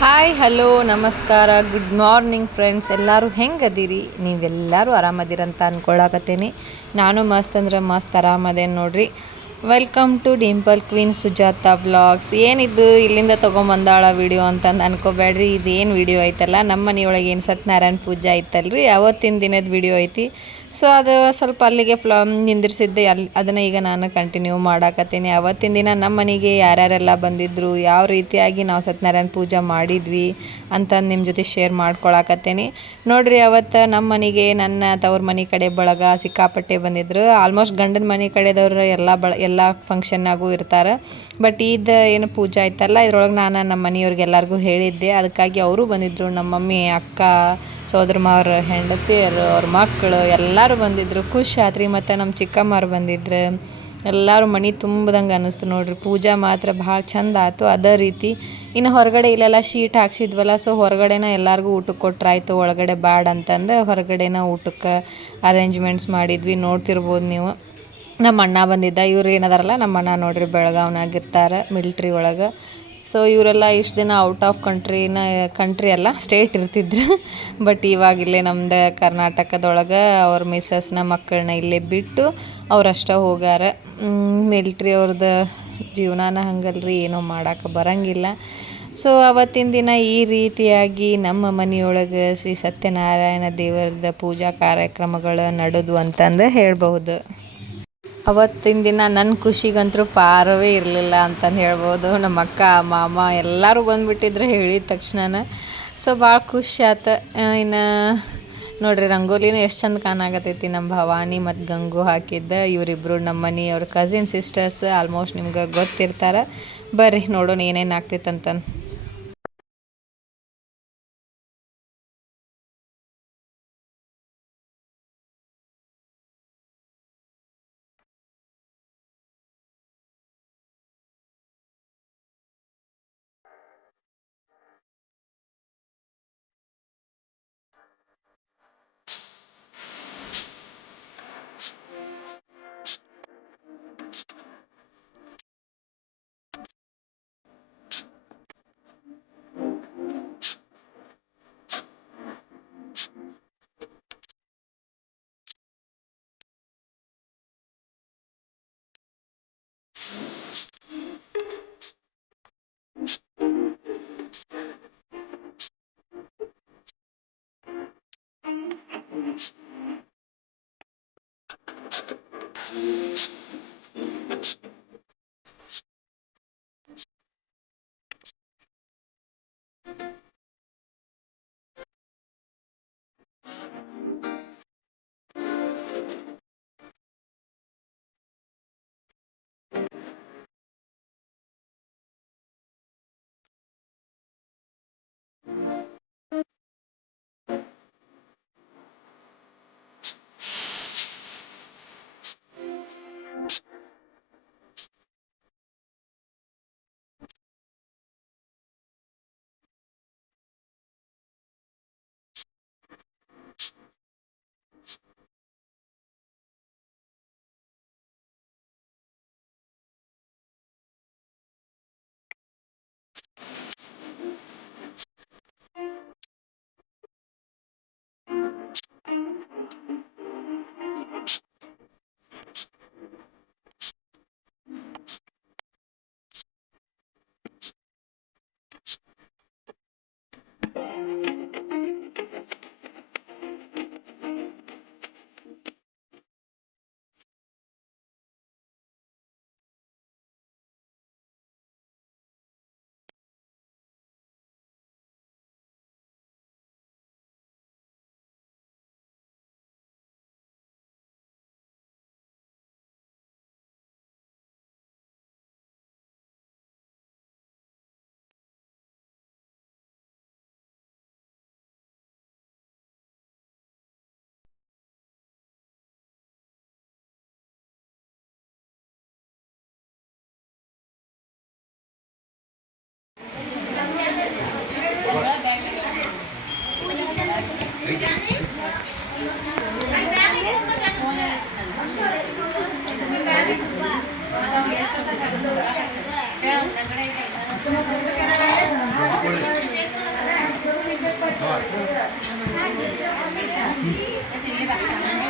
Hi hello ನಮಸ್ಕಾರ good morning friends. ಎಲ್ಲರೂ ಹೆಂಗದಿರಿ? ನೀವೆಲ್ಲರೂ ಆರಾಮದಿರಂತ ಅಂದ್ಕೊಳಕತ್ತೀನಿ. ನಾನು ಮಸ್ತ್ ಅಂದ್ರೆ ಮಸ್ತ್ ಆರಾಮದೇನು ನೋಡ್ರಿ. Welcome to dimple queen Sujata vlogs. ಏನಿದ್ದು ಇಲ್ಲಿಂದ ತೊಗೊಂಬಂದಾಳ ವಿಡಿಯೋ ಅಂತಂದು ಅನ್ಕೋಬೇಡ್ರಿ. ಇದೇನು ವಿಡಿಯೋ ಐತಲ್ಲ, ನಮ್ಮ ಮನೆಯೊಳಗೆ ಏನು ಸತ್ಯನಾರಾಯಣ ಪೂಜೆ ಐತಲ್ರಿ, ಅವತ್ತಿನ ದಿನದ ವಿಡಿಯೋ ಐತಿ. ಸೊ ಅದು ಸ್ವಲ್ಪ ಅಲ್ಲಿಗೆ ನಿಂದಿರಿಸಿದ್ದೆ, ಅದನ್ನು ಈಗ ನಾನು ಕಂಟಿನ್ಯೂ ಮಾಡಾಕತ್ತೀನಿ. ಅವತ್ತಿನ ದಿನ ನಮ್ಮ ಮನೆಗೆ ಯಾರ್ಯಾರೆಲ್ಲ ಬಂದಿದ್ದರು, ಯಾವ ರೀತಿಯಾಗಿ ನಾವು ಸತ್ಯನಾರಾಯಣ ಪೂಜೆ ಮಾಡಿದ್ವಿ ಅಂತಂದು ನಿಮ್ಮ ಜೊತೆ ಶೇರ್ ಮಾಡ್ಕೊಳಕತ್ತೀನಿ ನೋಡಿರಿ. ಅವತ್ತು ನಮ್ಮ ಮನೆಗೆ ನನ್ನ ತವ್ರ ಮನೆ ಕಡೆ ಬಳಗ ಸಿಕ್ಕಾಪಟ್ಟೆ ಬಂದಿದ್ದರು. ಆಲ್ಮೋಸ್ಟ್ ಗಂಡನ ಮನೆ ಕಡೆದವ್ರು ಎಲ್ಲ ಫಂಕ್ಷನ್ನಾಗೂ ಇರ್ತಾರೆ. ಬಟ್ ಇದು ಏನು ಪೂಜೆ ಆಯ್ತಲ್ಲ, ಇದ್ರೊಳಗೆ ನಾನು ನಮ್ಮ ಮನೆಯವ್ರಿಗೆ ಎಲ್ಲರಿಗೂ ಹೇಳಿದ್ದೆ. ಅದಕ್ಕಾಗಿ ಅವರು ಬಂದಿದ್ದರು. ನಮ್ಮ ಮಮ್ಮಿ, ಅಕ್ಕ, ಸೋದರ ಮಾವ್ರ ಹೆಂಡತಿಯರು, ಅವ್ರ ಮಕ್ಕಳು ಎಲ್ಲರೂ ಬಂದಿದ್ದರು. ಖುಷಿ ಆತ್ರಿ. ಮತ್ತು ನಮ್ಮ ಚಿಕ್ಕಮ್ಮವ್ರು ಬಂದಿದ್ರು. ಎಲ್ಲರೂ ಮನೆ ತುಂಬ್ದಂಗೆ ಅನ್ನಿಸ್ತು ನೋಡ್ರಿ. ಪೂಜೆ ಮಾತ್ರ ಭಾಳ ಚಂದ ಆಯ್ತು. ಅದೇ ರೀತಿ ಇನ್ನು ಹೊರಗಡೆ ಇಲ್ಲೆಲ್ಲ ಶೀಟ್ ಹಾಕ್ಸಿದ್ವಲ್ಲ, ಸೊ ಹೊರಗಡೆನ ಎಲ್ಲರಿಗೂ ಊಟಕ್ಕೆ ಕೊಟ್ರಾಯ್ತು, ಒಳಗಡೆ ಬ್ಯಾಡ ಅಂತಂದು ಹೊರಗಡೆನ ಊಟಕ್ಕೆ ಅರೇಂಜ್ಮೆಂಟ್ಸ್ ಮಾಡಿದ್ವಿ. ನೋಡ್ತಿರ್ಬೋದು ನೀವು. ನಮ್ಮ ಅಣ್ಣ ಬಂದಿದ್ದ. ಇವ್ರು ಏನದಾರಲ್ಲ ನಮ್ಮ ಅಣ್ಣ ನೋಡ್ರಿ, ಬೆಳಗಾವ್ನಾಗ ಇರ್ತಾರೆ ಮಿಲ್ಟ್ರಿ ಒಳಗೆ. ಸೊ ಇವರೆಲ್ಲ ಇಷ್ಟು ದಿನ ಔಟ್ ಆಫ್ ಕಂಟ್ರಿ ಅಲ್ಲ, ಸ್ಟೇಟ್ ಇರ್ತಿದ್ರು. ಬಟ್ ಇವಾಗ ಇಲ್ಲೇ ನಮ್ದು ಕರ್ನಾಟಕದೊಳಗೆ ಅವ್ರ ಮಿಸ್ಸಸ್ನ ಮಕ್ಕಳನ್ನ ಇಲ್ಲೇ ಬಿಟ್ಟು ಅವರಷ್ಟೇ ಹೋಗ್ಯಾರ. ಮಿಲ್ಟ್ರಿ ಅವ್ರದ್ದು ಜೀವನಾನ ಹಂಗಲ್ರಿ, ಏನೋ ಮಾಡೋಕೆ ಬರೋಂಗಿಲ್ಲ. ಸೊ ಅವತ್ತಿನ ದಿನ ಈ ರೀತಿಯಾಗಿ ನಮ್ಮ ಮನೆಯೊಳಗೆ ಶ್ರೀ ಸತ್ಯನಾರಾಯಣ ದೇವರದ ಪೂಜಾ ಕಾರ್ಯಕ್ರಮಗಳು ನಡೆದು ಅಂತಂದು ಹೇಳ್ಬಹುದು. ಅವತ್ತಿನ ದಿನ ನನ್ನ ಖುಷಿಗಂತೂ ಪಾರವೇ ಇರಲಿಲ್ಲ ಅಂತಂದು ಹೇಳ್ಬೋದು. ನಮ್ಮ ಅಕ್ಕ, ಮಾಮ ಎಲ್ಲರೂ ಬಂದುಬಿಟ್ಟಿದ್ರು ಹೇಳಿದ ತಕ್ಷಣ. ಸೊ ಭಾಳ ಖುಷಿ ಆಯ್ತು. ಇನ್ನು ನೋಡಿರಿ, ರಂಗೋಲಿನೂ ಎಷ್ಟು ಚಂದ ಕಾಣಾಕತ್ತೈತಿ. ನಮ್ಮ ಭವಾನಿ ಮತ್ತು ಗಂಗು ಹಾಕಿದ್ದ. ಇವರಿಬ್ಬರು ನಮ್ಮ ಮನೆಯವ್ರ ಕಸಿನ್ ಸಿಸ್ಟರ್ಸ್. ಆಲ್ಮೋಸ್ಟ್ ನಿಮ್ಗೆ ಗೊತ್ತಿರ್ತಾರೆ. ಬರ್ರಿ ನೋಡೋಣ ಏನೇನು ಆಗ್ತೈತೆ ಅಂತಂದು.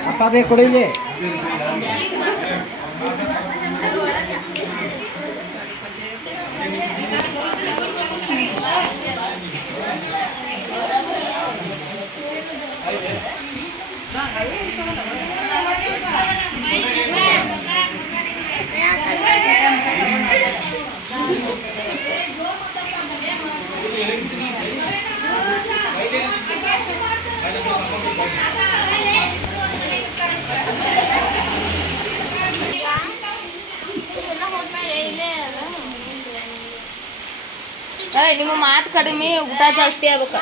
ಅಪ್ಪ ಬೇಕು ಕೊಡಿಲಿ. ನಿಮ್ಮ ಮಾತು ಕಡಿಮೆ ಊಟ ಜಾಸ್ತಿ ಆಗ್ಬೇಕ.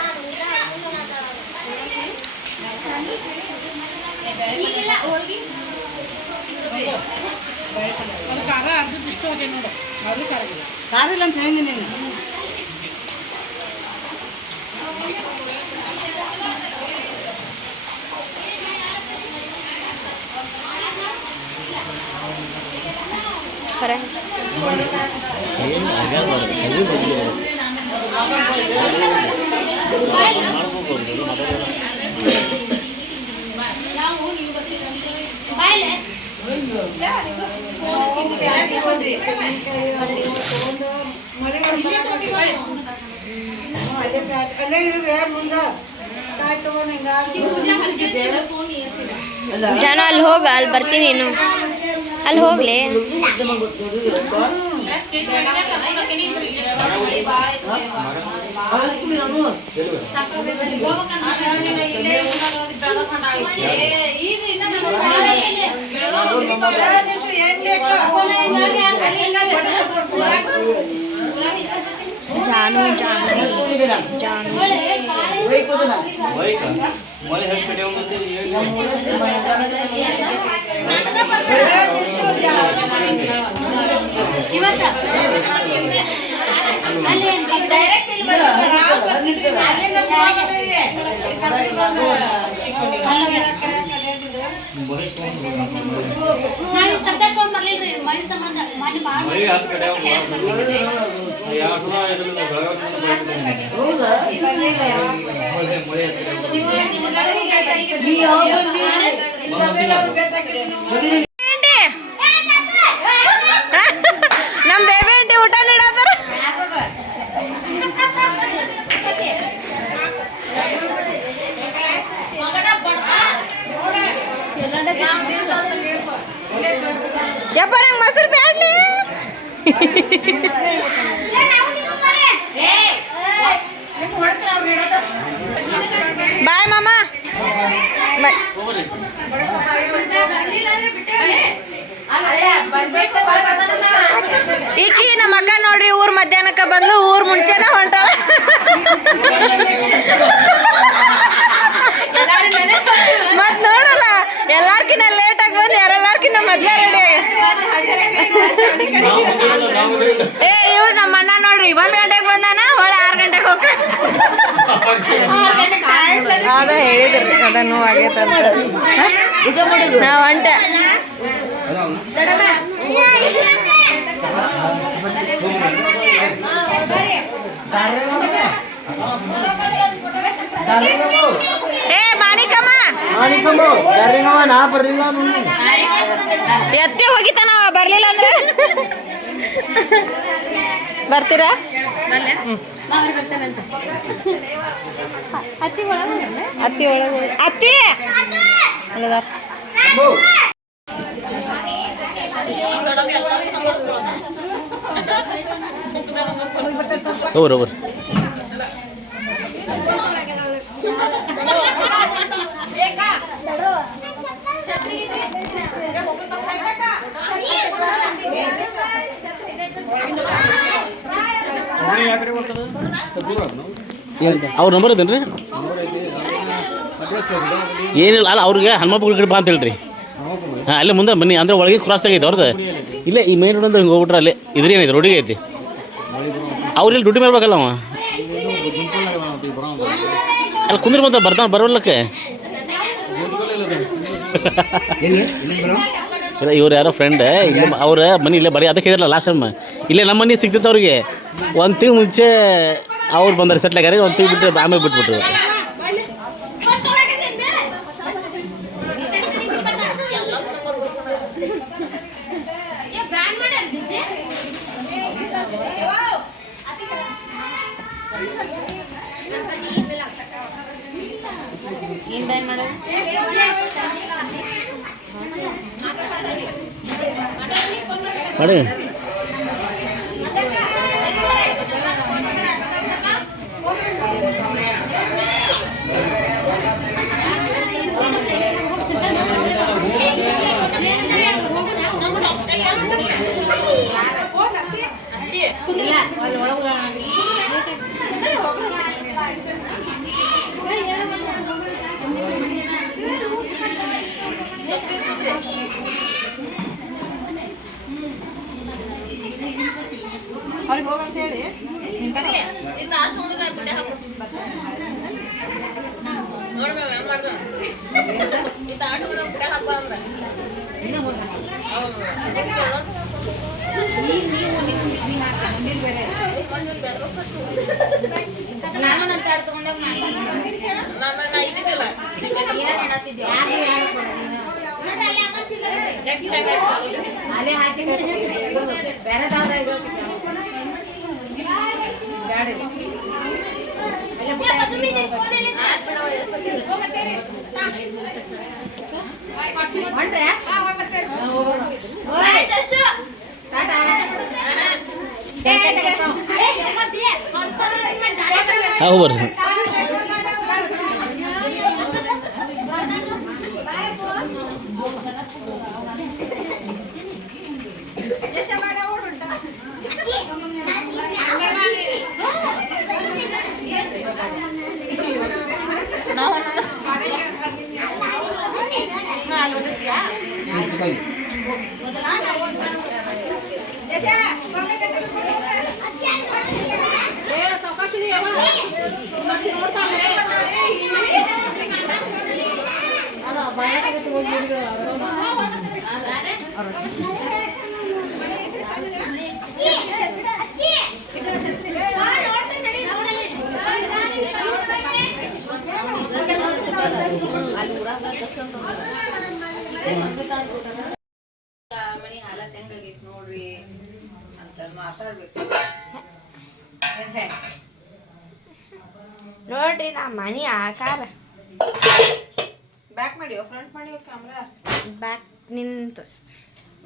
ಖಾರ ಇಲ್ಲ ಅಂತ ಹೇಳಿದ್ದೀನಿ ನೀನು. ಜನ ಅಲ್ಲಿ ಹೋಗ, ಅಲ್ಲಿ ಬರ್ತೀನಿ ನೀನು, ಅಲ್ಲಿ ಹೋಗ್ಲಿ. ಜಾನು ಜಾನು ಜಾನು ನಮ್ ಬೇಬಿ ಆಂಟಿ ಊಟ ನೀಡತ್ತಾರ. ಯಪ್ಪ ನಂಗೆ ಮೊಸರು ಬ್ಯಾಡ್ಲಿ. ಬಾಯ್ ಮಾಮ. ಈಕಿ ನಮ್ಮ ಅಕ್ಕ ನೋಡ್ರಿ ಊರ್ ಮಧ್ಯಾಹ್ನಕ್ಕೆ ಬಂದು ಊರ್ ಮುಂಚೆನ ಹೊಂಟಾಳ. ಮತ್ ನೋಡಲ್ಲ ಎಲ್ಲಾರ್ಕಿನ್ನ ಲೇಟ್ ಆಗಿ ಬಂದು ಯಾರೆಲ್ಲಾರ್ಕಿನ್ನ ಮೊದ್ಲೇ ರೆಡಿ. ಏ ಇವ್ರು ನಮ್ಮ ಅಣ್ಣ ನೋಡ್ರಿ 1 ಗಂಟೆಗೆ ಬಂದಾನ, ಹೊಳೆ 6 ಗಂಟೆಗೆ ಹೋಗ. ಅದ ಹೇಳಿದ್ರಿ ಅದ ನೋವು ಆಗೈತಂತ. ನಾವು ಹೊಂಟೆ. ಏ ಮಾಣಿಕಮ್ಮ ಎತ್ತೆ ಹೋಗಿತಾನ, ಬರ್ಲಿಲ್ಲ ಅಂದ್ರೆ ಬರ್ತೀರಾ? ಅತ್ತಿ ಒಳಗೆ ಅತ್ತಿ ಬರೋಬರ್. ಅವ್ರ ನಂಬರ್ ಇದೇನ್ರಿ? ಏನಿಲ್ಲ, ಅಲ್ಲ ಅವ್ರಿಗೆ ಹನುಮಪ್ಪಗಳ ಕಡೆ ಬಾ ಅಂತ ಹೇಳ್ರಿ. ಹಾಂ, ಅಲ್ಲೇ ಮುಂದೆ ಬನ್ನಿ, ಅಂದರೆ ಒಳಗೆ ಕ್ರಾಸ್ ಆಗೈತೆ ಅವ್ರದ್ದು. ಇಲ್ಲೇ ಈ ಮೇನ್ ರೋಡ್ ಅಂದ್ರೆ ಹಿಂಗೆ ಹೋಗ್ಬಿಟ್ರೆ ಅಲ್ಲೇ ಇದ್ರೇನೈತೆ ರೋಡಿಗೆ ಐತಿ. ಅವ್ರಲ್ಲಿ ಡ್ಯೂಟಿ ಮಾಡ್ಬೇಕಲ್ಲ ಅವ. ಅಲ್ಲಿ ಕುಂದ್ರ ಬಂದ ಬರ್ತಾನೆ ಬರೋಲ್ಲಕ್ಕೆ. ಇಲ್ಲ, ಇವ್ರು ಯಾರೋ ಫ್ರೆಂಡ್ ಇಲ್ಲೇ, ಅವ್ರ ಮನೆ ಇಲ್ಲೇ ಬರೀ ಅದಕ್ಕೆ ಇದ್ರಲ್ಲ ಲಾಸ್ಟ್ ಟೈಮ್ ಇಲ್ಲೇ ನಮ್ಮ ಮನೆ ಸಿಗ್ತಿತ್ತು ಅವ್ರಿಗೆ. 1 ತಿಂಗಳು ಮುಂಚೆ ಅವ್ರು ಬಂದಾರೆ ಸೆಟ್ಲ್ ಆಗ್ಯಾರ. 1 ತಿಂಗಳು ಬಿಟ್ಟರೆ ಆಮೇಲೆ ಬಿಟ್ಬಿಟ್ರು. ಏನ್ ಟೈಮ್ ಮಾಡೋದು ಮಾಡಿ ಅವ್ರಿಗೆ ಹೋಗಂತ ಹೇಳಿ ನಾನು ನನ್ನ ತಾಡ್ ತಗೊಂಡಾಗ ನಾನು ಇದ್ದಿದ್ದಿಲ್ಲ ನೆಕ್ಸ್ಟ್ ಟೈಮ್ ಹಾಂ ಹೋಗ್ಬರ್ರಿ ಮನಿ ಹಾಲತ್ ಹೆಂಗಾಗೈತಿ ನೋಡ್ರಿ ಅಂತ ಮಾತಾಡ್ಬೇಕು. ನೋಡ್ರಿ ನಾ ಮನಿ ಆಕಾರ ಬ್ಯಾಕ್ ಮಾಡಿಯೋ ಫ್ರಂಟ್ ಮಾಡಿಯೋ ಕ್ಯಾಮ್ರಾ. ಬ್ಯಾಕ್ ನಿಂತು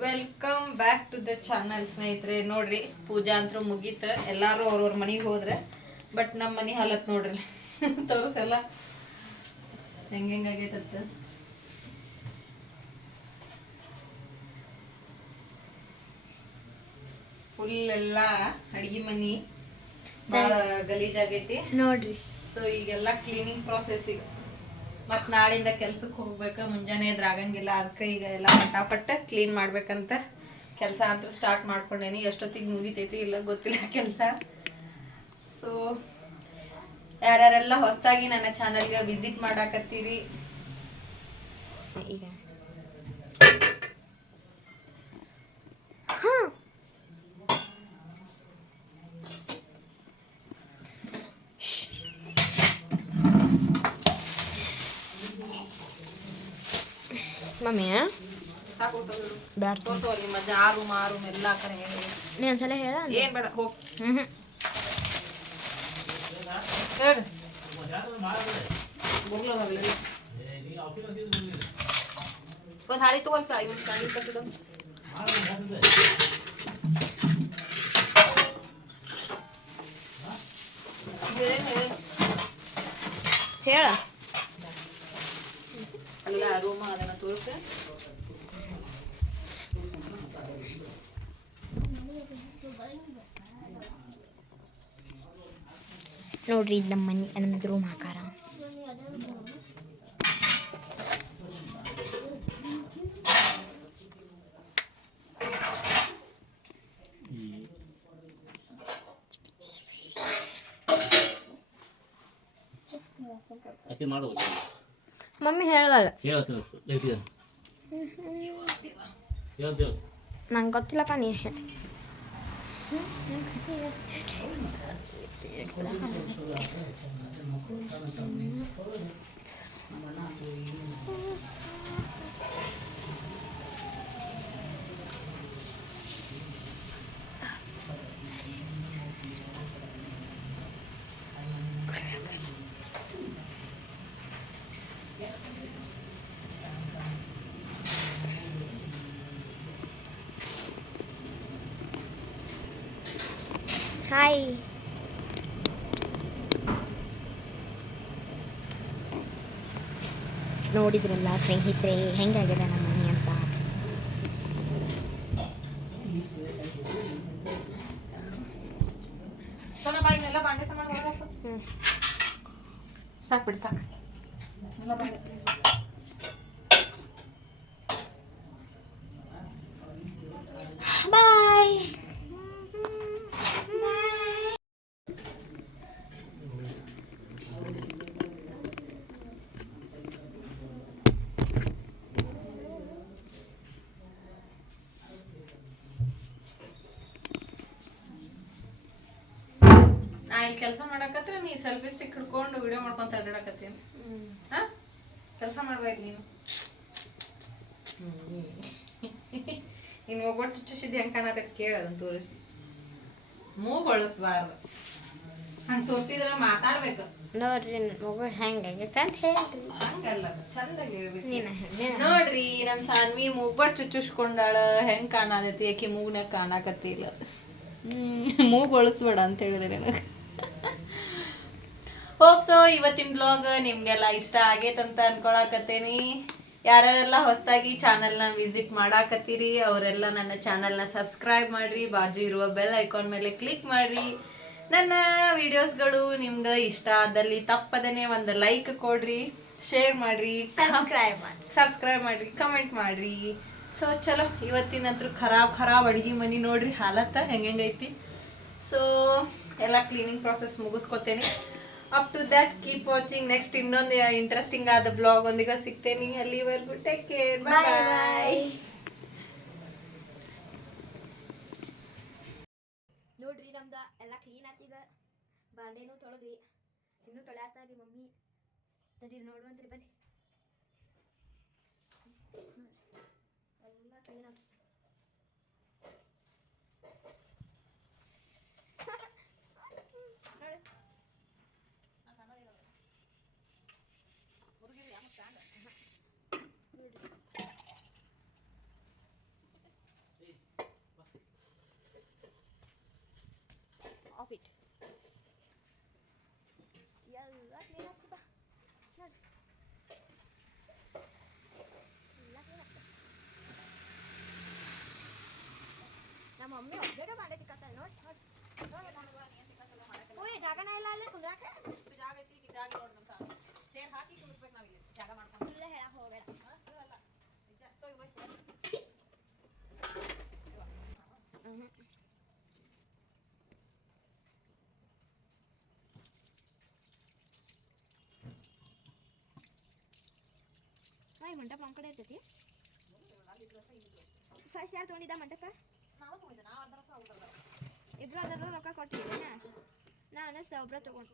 welcome back to the channel ಸ್ನೇಹಿತರೆ. ನೋಡ್ರಿ ಪೂಜಾ ಅಂತೂ ಮುಗೀತ, ಎಲ್ಲಾರು ಅವ್ರವ್ರ ಮನೆಗೆ ಹೋದ್ರೆ. ಬಟ್ ನಮ್ಮ ಮನೆ ಹಾಲತ್ ನೋಡ್ರಿ ತೋರ್ಸಲ್ಲ ಹೆಂಗಾಗೈತಂತ. ಫುಲ್ ಎಲ್ಲ ಅಡಿಗೆ ಮನಿ ಭಾಳ ಗಲೀಜಾಗೈತಿ ನೋಡ್ರಿ. ಸೊ ಈಗೆಲ್ಲ ಕ್ಲೀನಿಂಗ್ ಪ್ರಾಸೆಸ್. ಈಗ ಮತ್ತು ನಾಳಿಂದ ಕೆಲ್ಸಕ್ಕೆ ಹೋಗ್ಬೇಕು, ಮುಂಜಾನೆ ಎದ್ದು ಆಗಂಗಿಲ್ಲ. ಅದಕ್ಕೆ ಈಗ ಎಲ್ಲ ಪಟ್ಟ ಕ್ಲೀನ್ ಮಾಡ್ಬೇಕಂತ ಕೆಲಸ ಅಂತೂ ಸ್ಟಾರ್ಟ್ ಮಾಡ್ಕೊಂಡೇನಿ. ಎಷ್ಟೊತ್ತಿಗೆ ಮುಗಿತೈತಿ ಇಲ್ಲ ಗೊತ್ತಿಲ್ಲ ಕೆಲಸ. ಸೊ ಯಾರ್ಯಾರೆಲ್ಲ ಹೊಸದಾಗಿ ನನ್ನ ಚಾನಲ್ಗೆ ವಿಸಿಟ್ ಮಾಡಾಕತ್ತೀರಿ, ಈಗ ಮಮ್ಮಿ ಸಾಕು ಬ್ಯಾಡ ತೋರ್ಸೋ ನಿಮ್ಮ ಮಧ್ಯ ಆ ರೂಮ್ ಎಲ್ಲ ಕಡೆ ಹೇಳಿ. ನೀ ಒಂದ್ಸಲ ಹೇಳ. ಏನ್ ಬೇಡ ಹೋಗಿ ಹ್ಞೂ ಹೇಳಿ. ಒಂದು ಹಾಳಿ ತಗೊಳ್ಕ ಇವನು ಸ್ಟ್ಯಾಂಡಿಂಗ್ ಕಟ್ಟಿದ ಹೇಳ. ಅಲ್ಲ ರೂಮ್ ಅದನ್ನ ತೋರಿಸ. ನೋಡ್ರಿ ಇದು ನಮ್ಮ ಮನೆ, ನಮ್ಮದು ರೂಮ್ ಆಕಾರ. ಮಮ್ಮಿ ಹೇಳಲ್ಲ, ನಂಗೆ ಗೊತ್ತಿಲ್ಲಪ್ಪ, ನೀ ಹೇಳಿ. ಬಾಯ್. ನೋಡಿದ್ರಲ್ಲ ಸ್ನೇಹಿತರೆ ಹೆಂಗಾಗಿದೆ ನಮ್ಮ ಮನೆ ಅಂತ. ಸಾಕು ಬಿಡಿ ಸಾಕು. ಬಾಯ್. ನಾ ಇಲ್ಲಿ ಕೆಲಸ ಮಾಡಕತ್ರ ನೀ ಸೆಲ್ಫಿ ಸ್ಟಿಕ್ ಹಿಡ್ಕೊಂಡು ವಿಡಿಯೋ ಮಾಡ್ಕೊಂತ ಅಡ್ಡಾಡಕತ್ತೀನಿ. ಹಾ ಕೆಲಸ ಮಾಡ್ಬೇಕು ನೀನು. ಇನ್ನು ಒಬ್ಬಟ್ಟು ಚುಚ್ಚಿದ್ದು ಹೆಂಗೆ ಕಾಣಕತ್ತೆ ಕೇಳಿ ಅದನ್ನ ತೋರಿಸಿ. ಮೂಗು ಬಳಸ್ಬಾರ್ದು, ಹಂಗೆ ತೋರಿಸಿದ್ರೆ ಮಾತಾಡ್ಬೇಕು. ನೋಡ್ರಿ ಮಗು ಹೆಂಗಾಗೈತೆ ಅಂತ ಹೇಳ್ರಿ. ಹಂಗಲ್ಲ, ಚಂದಾಗಿ ಹೇಳ್ಬೇಕು. ನೀನು ನೋಡ್ರಿ ನಮ್ಮ ಸಾನ್ವಿ ಮೂಗ್ಬಟ್ ಚುಚ್ಚಿಸ್ಕೊಂಡಾಳ, ಹೆಂಗೆ ಕಾಣತೈತಿ ಆಕಿ ಮೂಗ್ನಾಗ ಕಾಣಕತ್ತಿಲ್ಲ. ಮೂಗು ಬಳಸ್ಬೇಡ ಅಂತ ಹೇಳಿದೆ ನನಗೆ. ಹೋಪ್ ಸೊ ಇವತ್ತಿನ ಬ್ಲಾಗ್ ನಿಮಗೆಲ್ಲ ಇಷ್ಟ ಆಗೈತಂತ ಅನ್ಕೊಳಕತ್ತೇನಿ. ಯಾರೆಲ್ಲ ಹೊಸದಾಗಿ ಚಾನಲ್ನ ವಿಸಿಟ್ ಮಾಡಾಕತ್ತೀರಿ ಅವರೆಲ್ಲ ನನ್ನ ಚಾನಲ್ನ ಸಬ್ಸ್ಕ್ರೈಬ್ ಮಾಡಿರಿ, ಬಾಜು ಇರುವ ಬೆಲ್ ಐಕಾನ್ ಮೇಲೆ ಕ್ಲಿಕ್ ಮಾಡಿರಿ. ನನ್ನ ವಿಡಿಯೋಸ್ಗಳು ನಿಮ್ಗೆ ಇಷ್ಟ ಆದಲ್ಲಿ ತಪ್ಪದೇ ಒಂದು ಲೈಕ್ ಕೊಡ್ರಿ, ಶೇರ್ ಮಾಡಿರಿ, ಸಬ್ಸ್ಕ್ರೈಬ್ ಮಾಡಿರಿ, ಕಮೆಂಟ್ ಮಾಡಿರಿ. ಸೊ ಚಲೋ ಇವತ್ತಿನಂತರೂ ಖರಾಬ್ ಅಡುಗೆ ಮನೆ ನೋಡ್ರಿ ಹಾಲತ್ತ ಹೆಂಗೈತಿ. ಸೊ ಎಲ್ಲ ಕ್ಲೀನಿಂಗ್ ಪ್ರಾಸೆಸ್ ಮುಗಿಸ್ಕೊತೇನೆ. Up to that keep watching. Next ಇನ್ನೊಂದು ಇಂಟ್ರೆಸ್ಟಿಂಗ್ ಆದ ಬ್ಲಾಗ್ ಒಂದಿಗೆ ಸಿಗ್ತೇನೆ. ಅಲ್ಲಿವರೆಗೂ ಟೇಕ್ ಕೇರ್, ಬಾಯ್. ನೋಡ್ರಿ ನಮ್ದು ಎಲ್ಲ ಕ್ಲೀನ್ ಆಗ್ತಿದ. ಬಾಂಡೆನೂ ತೊಳೆದ್ವಿ, ಇನ್ನೂ ತೊಳ್ಯಾತಾರಿ ಮಮ್ಮಿ. ತಡಿ ನೋಡುವಂತ್ರಿ ಬನ್ನಿ. ಎಲ್ಲ ಕ್ಲೀನ್ ಆಗ್ತದೆ. ಆಫ್ ಇಟ್ ಎಲ್ಲ ಕ್ಲೀನ್ ಆಗ್ತದ. ನೋಡಿ ಎಲ್ಲ ಕ್ಲೀನ್ ಆಗ್ತದೆ. ನಮ್ಮ ಮಮ್ಮಿ ಒಬ್ಬರಿಗೆ ಬಾಂಡೆ ತಿಕ್ಕತ್ತಾಳೆ. ನೋಡಿ ಓಯ್ ಜಾಗನ ಇಲ್ಲ ಅಲ್ಲೇ ಕುಂದ್ರಾಕ. ಸುಳ್ಳು ಹೇಳಕ್ ಹೋಗ್ಬೇಡ. ಮಂಟಪ ನಮ್ಮ ಕಡೆ ಇರ್ತೈತಿ. ಫಸ್ಟ್ ಯಾರು ತೊಗೊಂಡಿದ್ದ ಮಂಟಪ? ಇಬ್ರು ಅದ್ರ ರೊಕ್ಕ ಕೊಟ್ಟಿದ್ದೇನೆ. ನಾನು ಒಬ್ಬರ ತಗೊಂಡು